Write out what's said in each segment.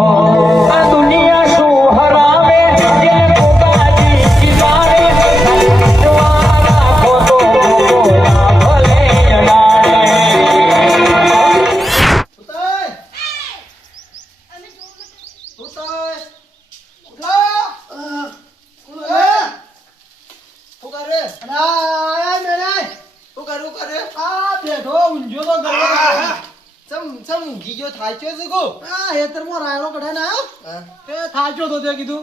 આ દુનિયા શું હરાવે દિલ પોતાની કિનારે દ્વારા ખોટો બોલા ભલે અડાડે ગીજો થાચ્યો છે કો આ હેતરમાં રાયડો કઢાઈ ના તે થાચ્યો તો તે કીધું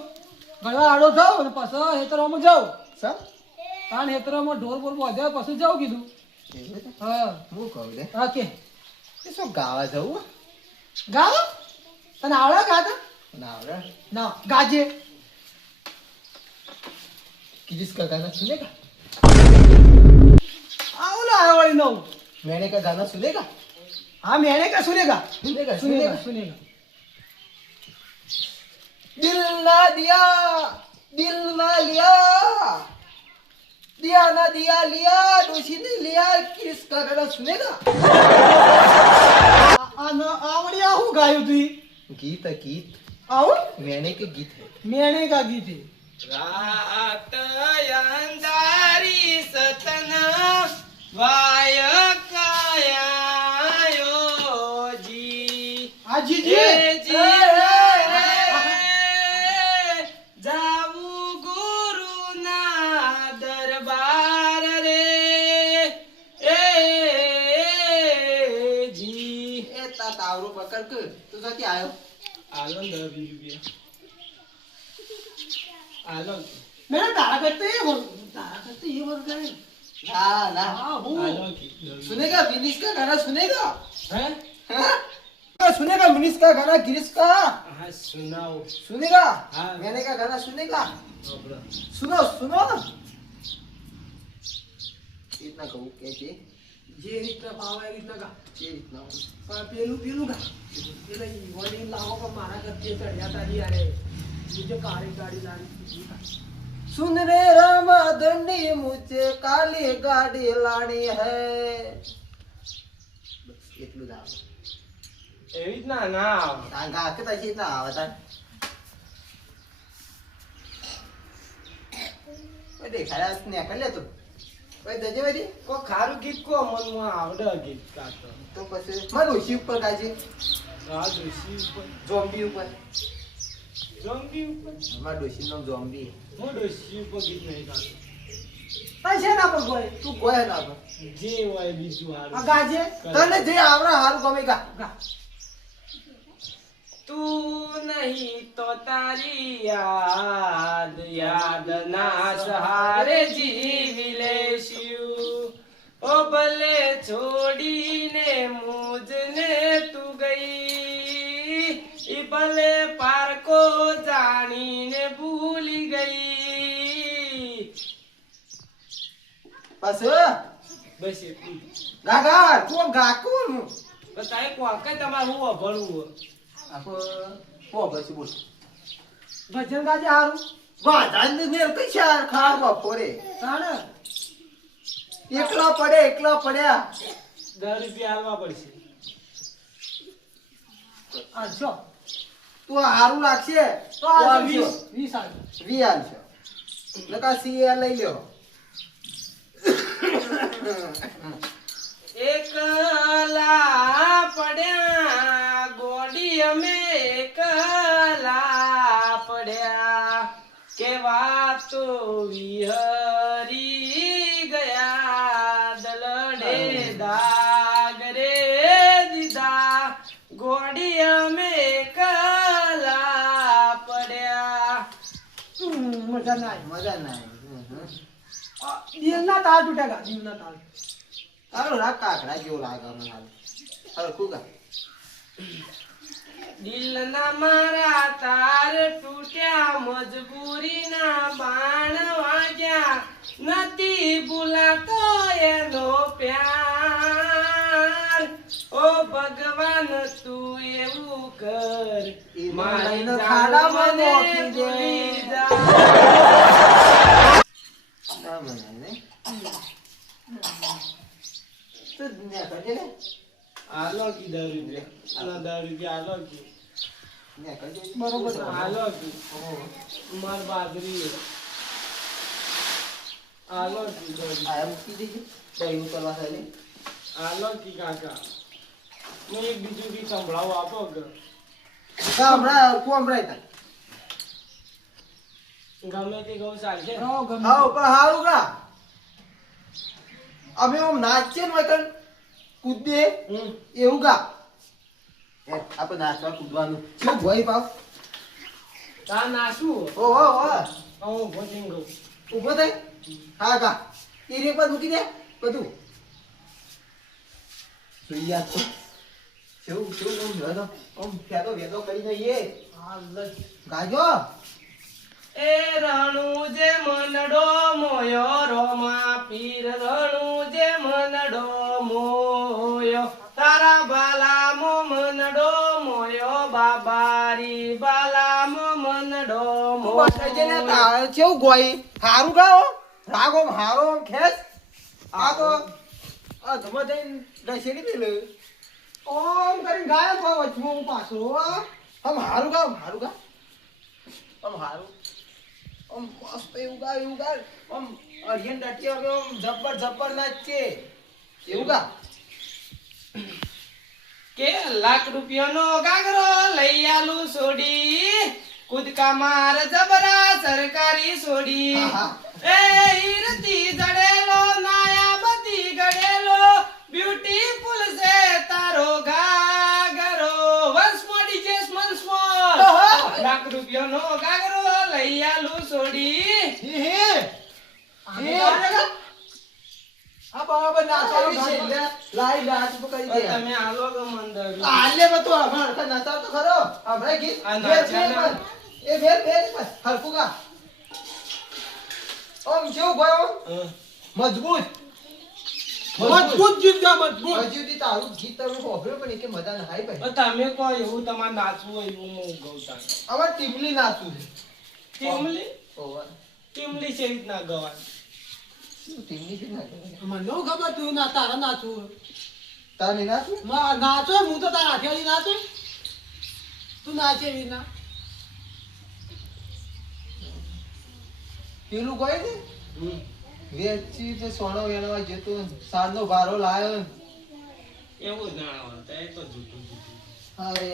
ઘણા આડો થાવ અને પછી હેતરમાં જાવ સમ કારણ હેતરમાં ઢોર બોર બાંધ્યા પછી જાવ કીધું હા હું કહું લે હા કે એ શું ગાવા જવું ગાવ તને આવડે ગાતા ના આવડે ના ગાજે किस का गाना सुनेगा આવલો આવ્યો વળી નવ मैंने का गाना सुनेगा हाँ मैंने क्या सुनेगा सुनेगा सुनेगा सुनेगा दिल ना दिया दिल ना लिया दिया ना दिया लिया दोषी ने लिया किसका गाना सुनेगा આ ન આવડી આ હું ગાયું તું गीत है गीत આવું मैंने के गीत है મેણે કા ગીત હે રાત અંધારી સતન વાય કાયાયો જી આ જી જીજી જાવું ગુરુના દરબાર રે એ જી ए ता तावरो पकड़ के तू तो क्या आयो આલો 10 રૂપિયા આલો મેં તારા કરતે એ બોલ તારા કરતે એ બોલ કરે ना ना હા હું આલો सुनेगा विनीश का गाना सुनेगा હે हाँ? सुनेगा विनीश का गाना गिरीश का હા સુનાઓ सुनेगा हाँ। मैंने का गाना सुनेगा આપણો सुनो सुनो ना इतना कहूँ कैसे જે રીતના ભાવ એ રીતના ગા ये इतना हो। પણ પેલું પેલું ગા એટલે ઈવોની લાવો પણ મારા કરતે ચડ્યા તારી યારે બીજો કાળી ગાડી લાવી सुन रे राम दंडी मुझे काली गाड़ी लानी है बस એટલું જ આવે એવી રીતના ના આવે. આ ગા કે પછી ના આવે તાર ઓય દેખાડા ને કર લે તું ઓય દજે વડી કોઈ ખારું ગીત કો મનમાં આવડે ગીત ગાતો તો પછી મારું ઓછી ઉપર ગાજે રાજ ઋષિ ઉપર ઝોમ્બી ઉપર ઝોમ્બી ઉપર અમાર ડોશી નો ઝોમ્બી હું ઋષિ ઉપર ગીત નહીં ગાતો પૈસા ના પર ગોય તું કોઈ ના કર જે હોય બીજું આ હારું ગાજે તને જે આવડે હારું ગમે ગા ગા તું નહીં તો તારી યાદ યાદ ના સહારે જીવી લેશું ઓ ભલે છોડીને મુજને તું ગઈ ઈ ભલે પારકો જાણીને ભૂલી ગઈ પછી બસ એટલું ગા ગા તું ગા કોણ બતાય કોકે તમારે હું ભણવું આપો કો પછી બોલ ભજન ગાજે હારું વાહ જાન ને કઈ ચાર ખાવા ફોરે તાણે એકલા પડ્યા 10 રૂપિયા આલવા પડશે આ જો તું હારું લાગશે તો આ 20 આવી વિયાલ છે નકા સીએ લઈ લ્યો એકલા પડ્યા ગોડી અમે એકલા પડ્યા કેવા તો વિહરી ગયા દલડે દાગ રે દીધા ગોડી અમે એકલા પડ્યા મજા ના આવી મજા ના દિલના તાર તૂટ્યા ગા દિલના તાર તારો રાગ કાકડા જેવો લાગે મને હાલ હરખું ગા દિલના મારા તાર તૂટ્યા મજબૂરીના બાણ વાગ્યા નથી ભૂલાતો એનો પ્યાર ઓ ભગવાન તું એવું કર મારી મારી ખાડામાં ખાડામાં મને નોખી દે. ભૂલી જા ના મને ને તો દુનિયા કરજે ને આલો કી 10 રૂપિયા આલો 10 રૂપિયા આલો કી ને કરી દે. બરોબર છે. હાલો કી. માર બાજરી હાલો કી દોરી. આ મૂકી દેજે દહીં ઉતરવા થાય હાલો કી કાકા હું એક બીજું બી સંભળાવું આપો કે હમણાં કોમ રહેતા ગમે તે ગૌ ચાલશે રહો ગમે. હા પણ હારું ગા અમે આમ નાચીએ ને વતન કૂદે એવું ગા આપણે નાચવા કૂદવાનું શું ભોય પાવ તા નાસું ઓહો હું ભોજન ગઉં ઊભો થઈ હા ગા એ રે પર મૂકી દે બધું સુઈ યાદ તો કેવું કેવું આમ વેદો આમ ફેદો વેદો કરી જઈએ હા લઈ. ગાજો એ રણું જે મનડો મોયો રોમા પીર રણું જે મનડો મોયો તારા બાલામો મનડો મોયો બાબારી બાલામો મનડો બસ એટલે મોયો તારે કેવું ગોઈ હારું ગાઓ રાગો હારો આમ ખેસ આ તો આ ધમા જઈને દશેરી પેલે ઓમ કરીને ગાય તો વચમાં હું પાછો આમ હારું ગા આમ હારું આમ મસ્ત એવું ગા આમ અરિયન ડટી વગર આમ જબ્બર નાચે એવું ગા કે લાખ રૂપિયાનો ગાગરો લઈ આલું સોડી કૂદકા માર જબરા સરકારી સોડી હા. એ ઈરતી જડેલો નાયાબતી ગડેલો બ્યુટીફુલ છે તારો ગાગરો once more DJs once more lakh રૂપિયાનો ગાગરો લઈ આલું સોડી આ બરાબર નાચવાનું છે એટલે લાઈ નાચ કરી દે તમે આલો કે મંદર આલે બતો અમાર કા નાચાવ તો ખરો હમણાં ગીત આ બેર નાચ્યા એ બેર હરકુ ગા ઓમ જો ગયો મજબૂત મજબૂત જીત જા મજબૂત. મજબૂતી તારું ગીત તમે હોભળ્યો પણ એકે મજા ના આવી ભાઈ તમે કહો એવું તમારે નાચવું હોય એવું હું ગૌતા અમાર ટીમલી નાચું છે ટીમલી ઓવા ટીમલી છે રીતના ગવાય ટીમલી છે નાચું મને ન ખબર તું ના તારા નાચું. તારે નાચું નાચો હું તો તારા હાથેથી નાચું. તું નાચે એવી ના. પેલું કોઈ ને વેચી તે સોનો વેણવા જતો સાંજનો ભારો લાયો એવું ના હોય એ તો જૂઠું જૂઠું અરે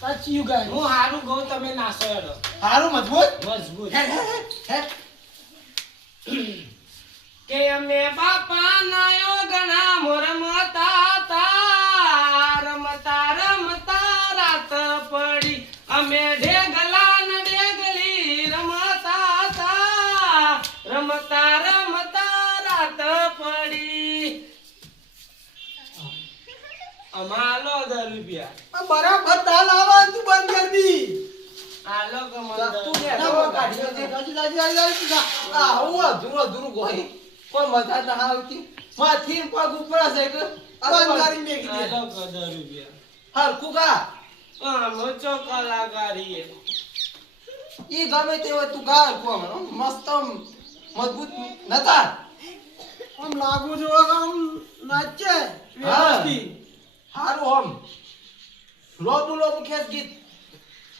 સાચી ગાય. હું હારું ગઉં તમે નાસો એનો હારું મજબૂત મજબૂત હેડ કે અમે બાપા નાયો ગણા મોરમતા તા રમતા રમતા રાત પડી અમે ઢેગલા ને ઢેગલી રમતા તા રમતા રમતા રાત પડી અમાલો 10 રૂપિયા બરાબર તાલ આવા તું બંધ કરી દી. આલો તું કમંદર બેઠો કાઢ્યો છે આ હું અધૂરું ગોઈ કોઈ મજા ના આવતી માથી પગ ઉપર છે કે બંધ કરી મેકી દે. આલો 10 રૂપિયા હરકુ કા આનો ચો કલાકારી ઈ ગમે તે હોય તું ગા હરકુ આમ મસ્ત આમ મજબૂત નતા આમ લાગુ જો આમ નાચે વ્યવસ્થિત. હારું આમ લોબુ ખેસ ગીત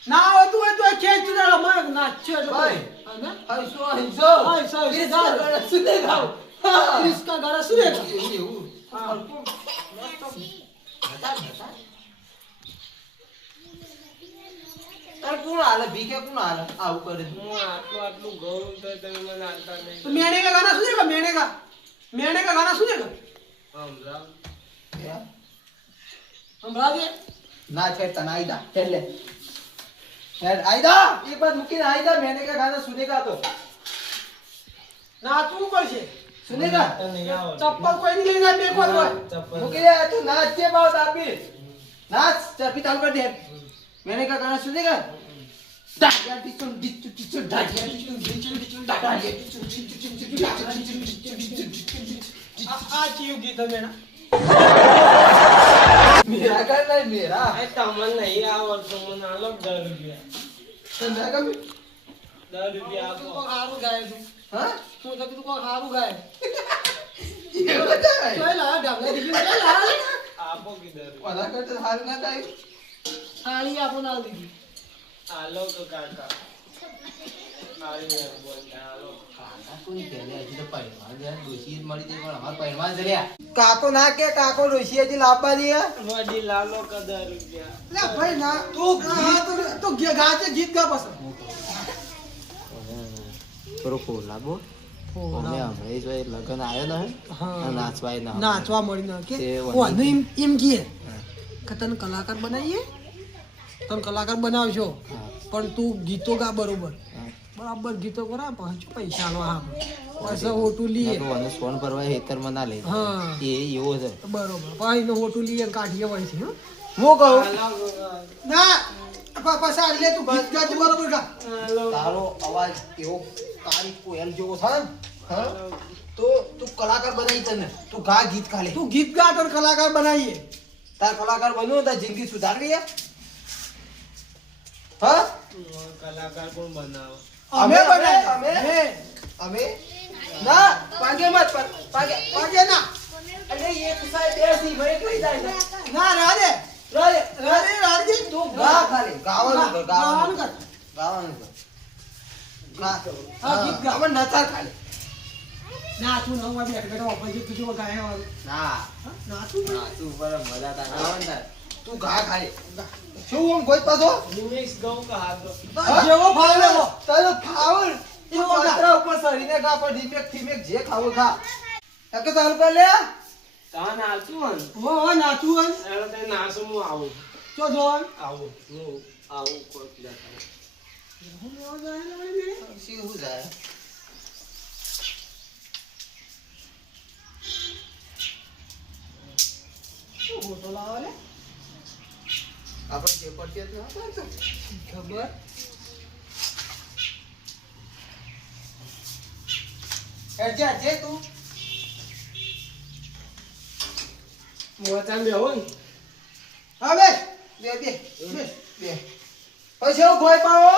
ના આવતું હોય તો ખેંચ દે અમારે નાચે એટલે ભાઈ. હા ને? હૈસો હૈસો, હૈસો. ઈસકા ગળે સુને ગાવ इसका गाना सुनेगा. એવું हाँ. હરકુ મસ્ત આમ નતા તાર કોણ હાલે ભીખે કોણ હાલે આવું કરે હું આટલું ગૌરવ તો તમે મને આલતા નહીં तो मेणे का गाना सुनेगा. मेणे का गाना सुनेगा. સમજાવ हम राधे ના છે તને આઈદા એટલે યાર આઈદા એક બાર મૂકીને આઈદા मैंने क्या गाना सुनेगा तो नाचू पड़े. सुनेगा તો નહીં આવડે. चप्पल कोई नहीं लेगा मेरे को तो. ચપ્પલ મૂકી દે તું નાચ કે બાવ આપી નાચ ચાપી ચાલુ कर दे मैंने क्या गाना सुनेगा डाडिया टिचुन टिचुन टिचुन डाडिया टिचुन टिचुन टिचुन डाडिया टिचुन टिचुन टिचुन आज यू गीत है मेरा. मेरा गाना है मेरा એ તમને નહીં આવડતું મને આલો 10 રૂપિયા तो मैं कभी 10 રૂપિયા तू આપો को हारू गाए तू. हाँ तू जब तू को हारू गाए. ये बता है चल आ डाबला दिखी चल आ. આપો કીધર वाला करते हार ना जाए થાળી આપણને આલી દીધી. હાલો તો કાકા હારી યાર બોલતા હાલો કાકા કોઈ કહે લે, હજી તો પૈણવા ગયા, ડોશી જ મળી જાય, પણ અમારે પૈણવા જ રહ્યા. કાકો ના કે કાકો ડોશી હજી લાવવા દે. વડી લાલો કદા રૂપિયા લે ભાઈ ના તું ગાજે ગીત ગા પસંદ. થોડો ખોલા બો અમે હમણાં જો લગન આવ્યો ને હા. નાચવાય ના નાચવા મળી ના કે તે ઓને એમ કહે કે તને કલાકાર બનાવીએ, તને કલાકાર બનાવશો પણ તું ગીતો ગા બરોબર બરાબર ગીતો કરા પછી પૈસા નો આમ પૈસા હોટું લઈએ સોન પરવા હેતર માં ના લઈ હા એ એવો છે. બરોબર પછી નો હોટું લઈએ કાઢીએ હોય છે હો. હું કહું ના પાછા લે તું ગીત ગાજે બરોબર ગા. તારો અવાજ એવો તારી કોયલ જેવો થાય ને, હા તો તું કલાકાર બનાવી તને તું ગા ગીત ખાલે તું ગીત ગા તને કલાકાર બનાવીએ. તાર કલાકાર બન્યો તાર જિંદગી સુધારવી હે? હા કલાકાર કોણ બનાવો અમે બનાવીએ અમે? અમે અમે ના પાગે મત પાગે પાકે ના અરે એક સાઈડ બેસી ભાઈ કઈ જાય છે ના રાડે રાજે રાડે રાડે તું ગા ખાલે ગાવાનું કર ગાવાનું કર. ગાવાનું કર ગા હા, ગીત ગા. અમે નતા ખાલે ના તું નવ વાગે બેઠો પછી તું ગાય વાળું ના ના તું ના તું પર મજા તાર આવન તાર તું ગા ખાલે શું આમ કોઈ પાછો રિમિક્સ ગાઉં કે હાથો જેવો ભાવ લેવો. તારો ફાવર તું એવો ગા. પાત્રા ઉપર સરીને ગા પર ડીમેક ફીમેક જે ખાવું ખા એક ચાલુ કર લે તા નાચું હન હો હો નાચું હોય એટલે તે નાચું હું આવું ચો જોન આવું હું આવું કોઈ પીડા થાય શું હું જાય મોટો લાવો લે આપણે જે પડતી હતી હા તો ખબર હેજા જે તું મોચા મે હોય હવે બે બે બે બે પછી હું ગોય પાવો